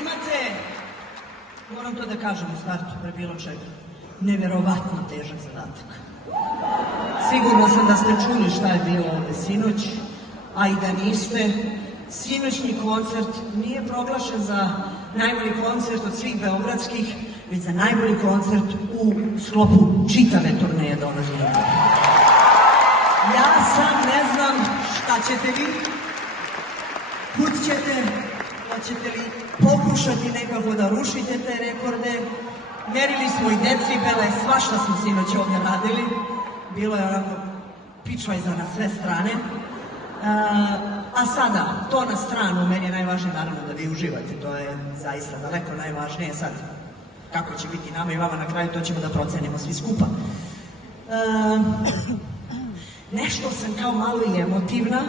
Imate, moram to da kažem u startu pre bilo čega, neverovatno težak zadatak. Sigurno sam da ste čuli šta je bilo ovde sinoć, a i da niste. Sinoćni koncert nije proglašen za najbolji koncert od svih beogradskih, već za najbolji koncert u sklopu čitave turneje Dolazi do Beograda. Ja sad ne znam šta ćete vi, kud ćete, da ćete li pokušati nekako da rušite te rekorde. Merili smo i decibele, svašta smo sinoć ovdje radili. Bilo je onako pičvajza na sve strane. A sada, to na stranu, meni je najvažnije naravno da vi uživate, to je zaista daleko najvažnije. Sad, kako će biti nama i vama na kraju, to ćemo da procenimo svi skupa. Nešto sam kao malo i emotivna,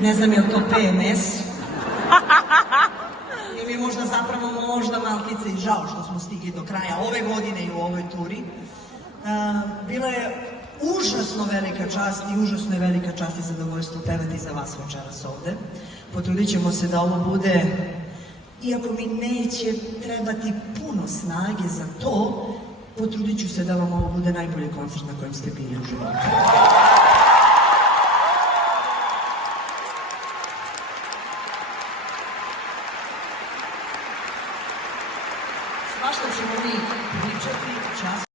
ne znam je li to PMS, ili možda zapravo malkice i žao što smo stigli do kraja ove godine i u ovoj turi. Bila je užasno velika čast i užasno je velika čast i zadovoljstvo pevati za vas večeras ovde. Potrudit ćemo se da ovo bude, iako mi neće trebati puno snage za to, potrudit ću se da vam ovo bude najbolji koncert na kojem ste bili u životu. Svašta ćemo mi pričati čas.